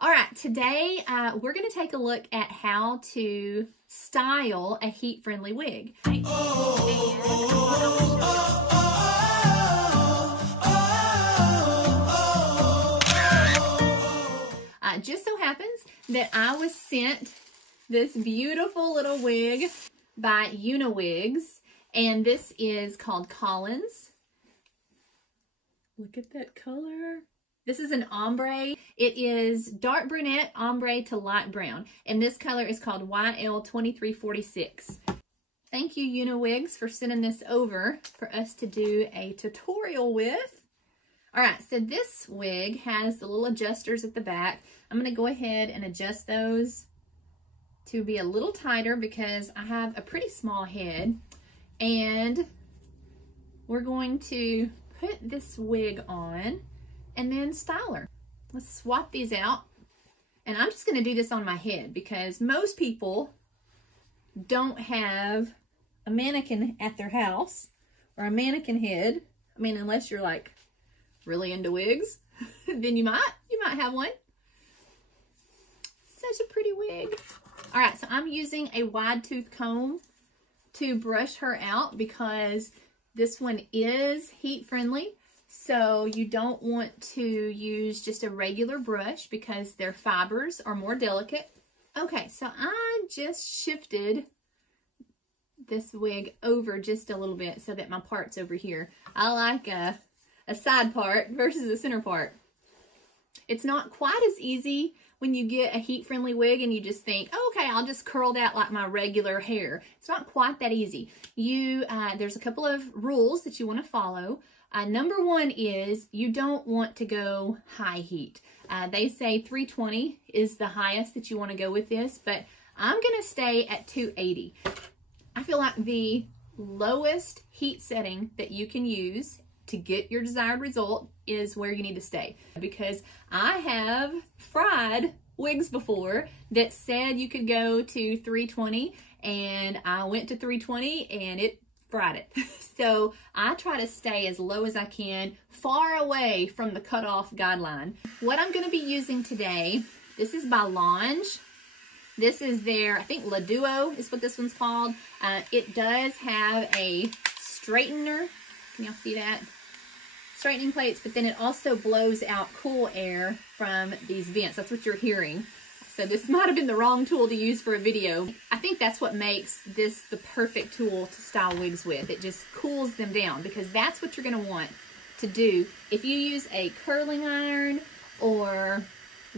All right, today we're going to take a look at how to style a heat-friendly wig. Just so happens that I was sent this beautiful little wig by UniWigs, and this is called Collins. Look at that color. This is an ombre. It is dark brunette ombre to light brown, and this color is called YL2346. Thank you, UniWigs, for sending this over for us to do a tutorial with. All right, so this wig has the little adjusters at the back. I'm going to go ahead and adjust those to be a little tighter because I have a pretty small head, and we're going to put this wig on and then style her. Let's swap these out. And I'm just gonna do this on my head because most people don't have a mannequin at their house or a mannequin head. I mean, unless you're like really into wigs, then you might have one. Such a pretty wig. All right, so I'm using a wide tooth comb to brush her out because this one is heat friendly. So you don't want to use just a regular brush because their fibers are more delicate. Okay, so I just shifted this wig over just a little bit so that my part's over here. I like a side part versus a center part. It's not quite as easy when you get a heat-friendly wig and you just think, oh, okay, I'll just curl that like my regular hair. It's not quite that easy. There's a couple of rules that you want to follow. Number one is you don't want to go high heat. They say 320 is the highest that you want to go with this, but I'm going to stay at 280. I feel like the lowest heat setting that you can use to get your desired result is where you need to stay, because I have fried wigs before that said you could go to 320, and I went to 320 and it fried it. So I try to stay as low as I can, far away from the cutoff guideline. What I'm going to be using today, this is by Lange. This is their, I think La Duo is what this one's called. It does have a straightener. Can y'all see that? Straightening plates, but then it also blows out cool air from these vents. That's what you're hearing. So this might have been the wrong tool to use for a video. I think that's what makes this the perfect tool to style wigs with. It just cools them down, because that's what you're going to want to do. If you use a curling iron or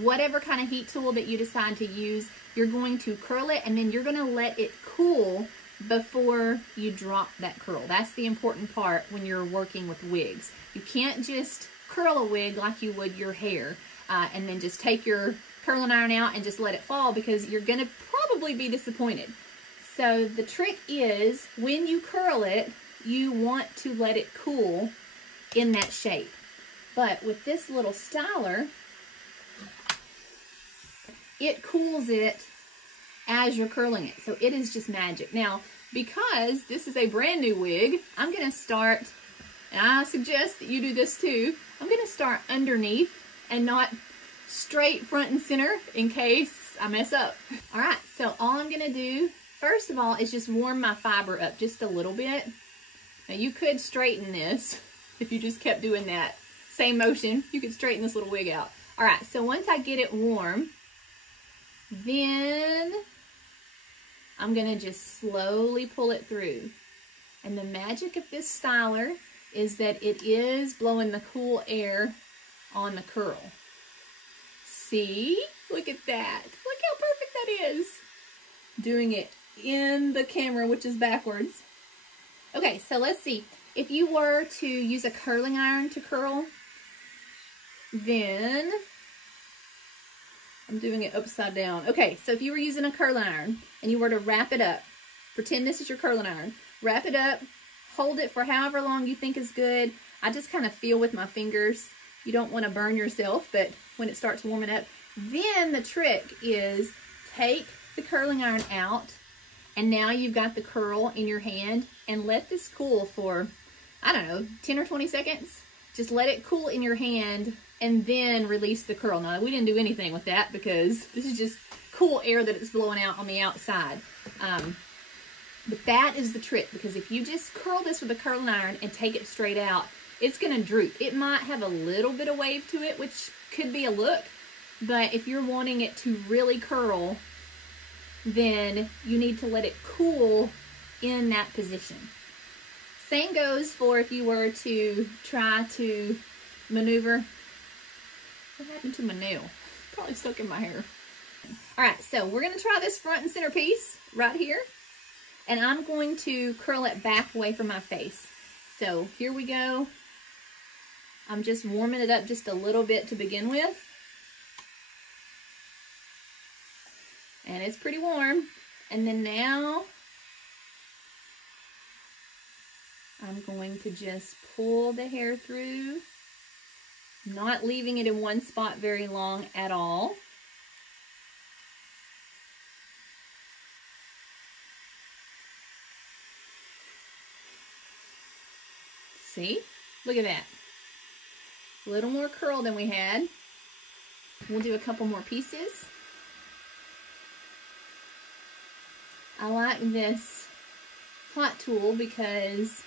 whatever kind of heat tool that you decide to use, you're going to curl it and then you're going to let it cool before you drop that curl. That's the important part when you're working with wigs. You can't just curl a wig like you would your hair and then just take your curling iron out and just let it fall, because you're going to probably be disappointed. So the trick is, when you curl it, you want to let it cool in that shape. But with this little styler, it cools it as you're curling it. So it is just magic. Now, because this is a brand new wig, I'm going to start, and I suggest that you do this too, I'm going to start underneath and not straight front and center in case I mess up. All right, so all I'm going to do, first of all, is just warm my fiber up just a little bit. Now, you could straighten this if you just kept doing that same motion. You could straighten this little wig out. All right, so once I get it warm, then I'm going to just slowly pull it through. And the magic of this styler is that it is blowing the cool air on the curl. See? Look at that. Look how perfect that is. Doing it in the camera, which is backwards. Okay, so let's see. If you were to use a curling iron to curl, then I'm doing it upside down. Okay, so if you were using a curling iron and you were to wrap it up, pretend this is your curling iron, wrap it up, hold it for however long you think is good. I just kind of feel with my fingers. You don't want to burn yourself, but when it starts warming up, then the trick is take the curling iron out, and now you've got the curl in your hand, and let this cool for, I don't know, 10 or 20 seconds. Just let it cool in your hand and then release the curl. Now, we didn't do anything with that because this is just cool air that it's blowing out on the outside. But that is the trick, because if you just curl this with a curling iron and take it straight out, it's going to droop. It might have a little bit of wave to it, which could be a look, but if you're wanting it to really curl, then you need to let it cool in that position. Same goes for if you were to try to maneuver. What happened to my nail? Probably stuck in my hair. All right, so we're going to try this front and center piece right here. And I'm going to curl it back away from my face. So here we go. I'm just warming it up just a little bit to begin with. And it's pretty warm. And then now I'm going to just pull the hair through, not leaving it in one spot very long at all. See? Look at that. A little more curl than we had. We'll do a couple more pieces. I like this hot tool because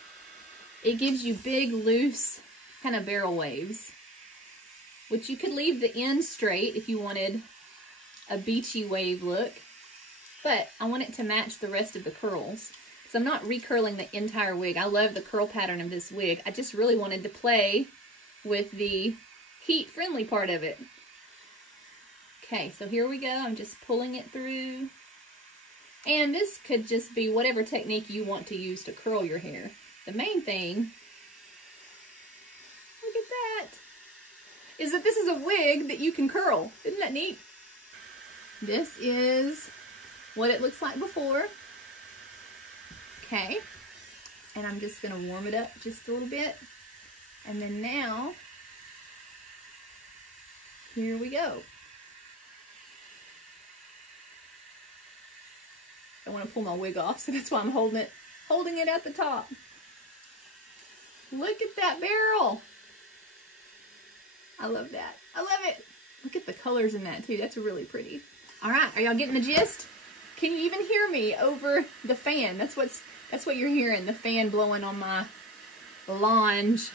it gives you big, loose kind of barrel waves, which you could leave the end straight if you wanted a beachy wave look, but I want it to match the rest of the curls. So I'm not recurling the entire wig. I love the curl pattern of this wig. I just really wanted to play with the heat friendly part of it. Okay, so here we go. I'm just pulling it through. And this could just be whatever technique you want to use to curl your hair. The main thing, look at that, is that this is a wig that you can curl. Isn't that neat? This is what it looks like before. Okay, and I'm just going to warm it up just a little bit. And then now, here we go. I want to pull my wig off, so that's why I'm holding it at the top. Look at that barrel. I love that. I love it. Look at the colors in that too. That's really pretty. All right, are y'all getting the gist? Can you even hear me over the fan? That's what you're hearing, the fan blowing on my Longe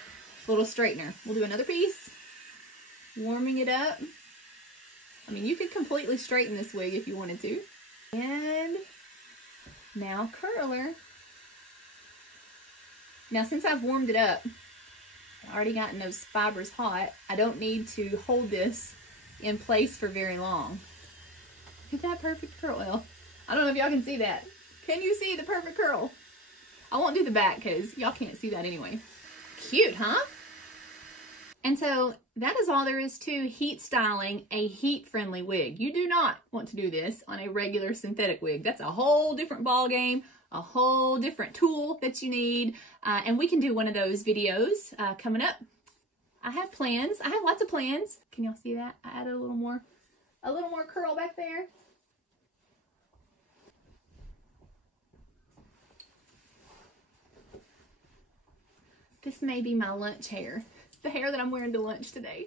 little straightener. We'll do another piece. Warming it up. I mean, you could completely straighten this wig if you wanted to. And now curler. Now, since I've warmed it up, I've already gotten those fibers hot, I don't need to hold this in place for very long. Look at that perfect curl. Well, I don't know if y'all can see that. Can you see the perfect curl? I won't do the back because y'all can't see that anyway. Cute, huh? And so that is all there is to heat styling a heat-friendly wig. You do not want to do this on a regular synthetic wig. That's a whole different ball game, a whole different tool that you need. And we can do one of those videos coming up. I have plans. I have lots of plans. Can y'all see that? I added a little more curl back there. This may be my lunch hair. The hair that I'm wearing to lunch today.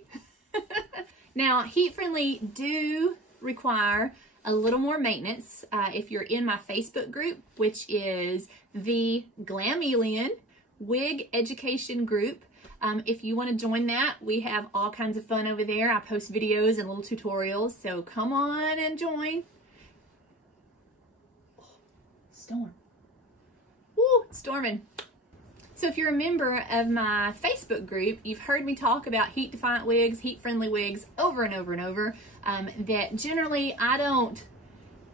Now, heat friendly do require a little more maintenance. If you're in my Facebook group, which is the Glamelian Wig Education Group, if you want to join that, we have all kinds of fun over there. I post videos and little tutorials, so come on and join. Oh, storm. Woo, it's storming. So if you're a member of my Facebook group, you've heard me talk about Heat Defiant wigs, Heat Friendly wigs over and over and over. That generally I don't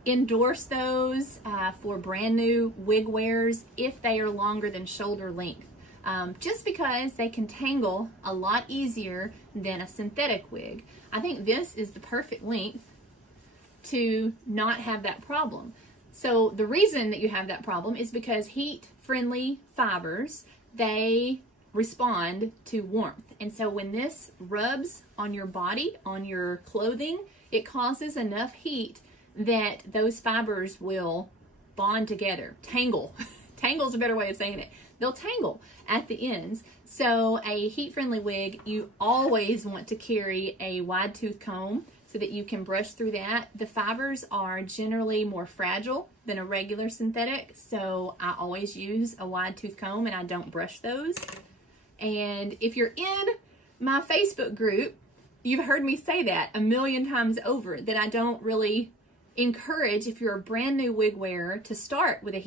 endorse those for brand new wig wears if they are longer than shoulder length. Just because they can tangle a lot easier than a synthetic wig. I think this is the perfect length to not have that problem. So the reason that you have that problem is because heat-friendly fibers, they respond to warmth. And so when this rubs on your body, on your clothing, it causes enough heat that those fibers will bond together. Tangle. Tangle is a better way of saying it. they'll tangle at the ends. So a heat-friendly wig, you always want to carry a wide tooth comb so that you can brush through that. The fibers are generally more fragile than a regular synthetic, so I always use a wide tooth comb and I don't brush those. And if you're in my Facebook group, you've heard me say that a million times over, that I don't really encourage, if you're a brand new wig wearer, to start with a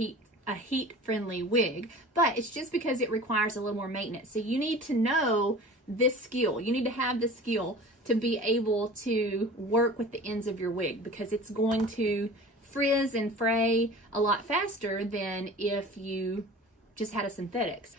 heat-friendly wig, but it's just because it requires a little more maintenance. So you need to know this skill. You need to have this skill to be able to work with the ends of your wig, because it's going to frizz and fray a lot faster than if you just had a synthetics.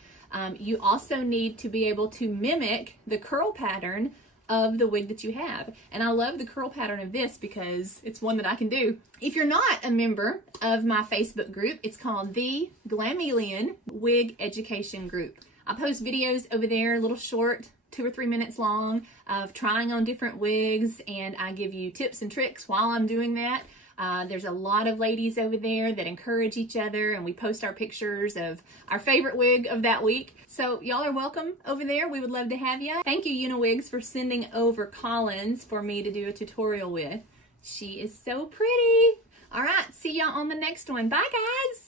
You also need to be able to mimic the curl pattern of the wig that you have. And I love the curl pattern of this because it's one that I can do. If you're not a member of my Facebook group, it's called the Glamelian Wig Education Group. I post videos over there, little short, 2 or 3 minutes long, of trying on different wigs, and I give you tips and tricks while I'm doing that. There's a lot of ladies over there that encourage each other, and we post our pictures of our favorite wig of that week. So y'all are welcome over there. We would love to have you. Thank you, UniWigs, for sending over Collins for me to do a tutorial with. She is so pretty. All right, see y'all on the next one. Bye, guys.